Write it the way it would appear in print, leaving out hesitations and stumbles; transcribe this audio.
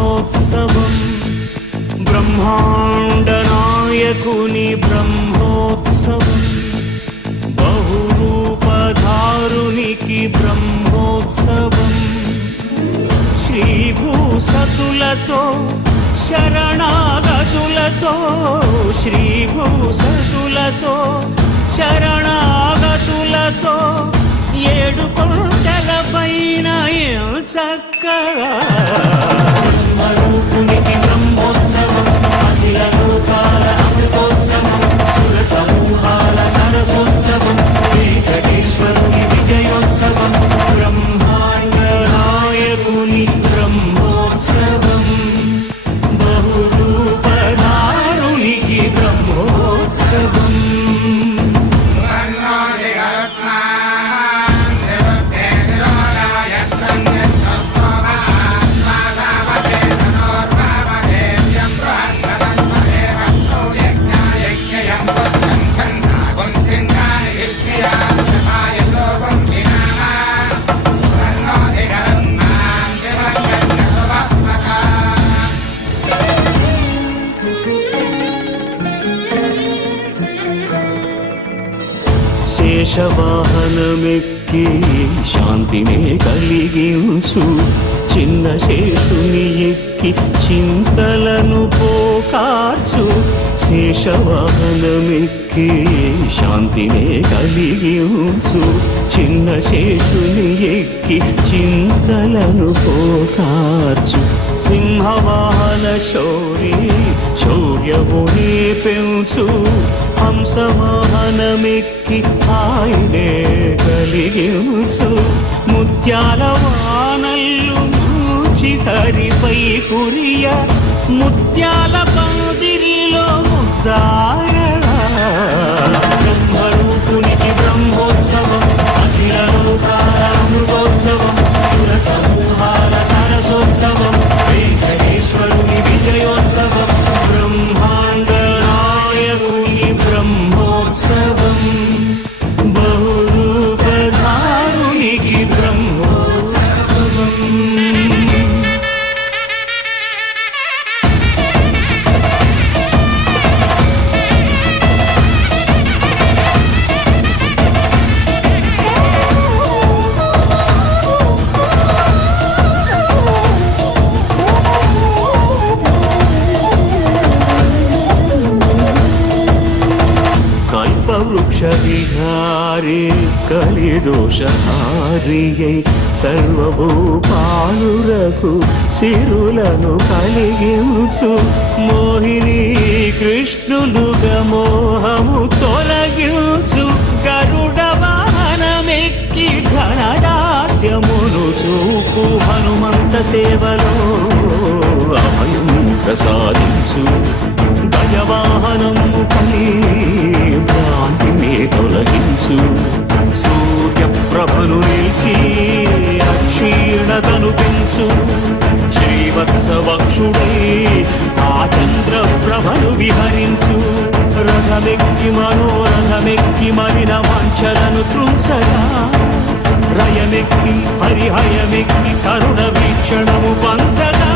బ్రహ్మోత్సవం బ్రహ్మాండ నాయకుని బ్రహ్మోత్సవం బహురూపధారునికి బ్రహ్మోత్సవం శ్రీభూసతులతో శరణాగతులతో శ్రీభూసతులతో శరణాగతులతో ఏడు కొండల పైన చక్కగా బ్రహ్మరూపునికి బ్రహ్మోత్సవం అఖిల లోకాల అమృతోత్సవం సుర సమూహాల సరసోత్సవం వెంకటేశ్వరుని విజయోత్సవం బ్రహ్మాండ నాయకుని బ్రహ్మోత్సవం బహురూపధారునికి బ్రహ్మోత్సవం శేషవాహనమెక్కి శాంతినే కలిగించు చిన్న శేషుని ఎక్కి చింతలను పోకార్చు శేషవాహనమెక్కి శాంతినే కలిగించు చిన్న శేషుని ఎక్కి చింతలను పోకార్చు సింహవాహన శౌర్యమునే పెంచు హంసవాహనమెక్కి ఆయనే కలిగించు ముత్యాల వానల్లు మూచి హరిపై కురియ ముత్యాల పందిరిలో ముద్దాయ బ్రహ్మరూపునికి బ్రహ్మోత్సవం అఖిల లోకాల అమృతోత్సవం సుర సమూహాల సరసోత్సవం వెంకటేశ్వరుని విజయోత్సవం బ్రహ్మాండ నాయకుని బ్రహ్మోత్సవం బహురూపధారునికి బ్రహ్మోత్సవం వృక్షవిహారే కలిదోషహారియై సర్వభూపాలురకు సిరులను కలిగించు మోహిని కృష్ణులుగా మోహము తొలగించు గరుడ వాహనమెక్కి ఘనదాస్యమును చూపు హనుమంత సేవలో అభయం ప్రసాదించు గజవాహనము పై భ్రాంతిని తొలగించు సూర్యప్రభను నిలిచి అక్షీణతను పెంచు శ్రీవత్సవక్షుడై ఆ చంద్రప్రభను విహరించు రథమెక్కి మనోరథమెక్కి మరిన వాంఛలను త్రుంచగా రయమెక్కి హరిహయమెక్కి కరుణ వీక్షణము పంచగా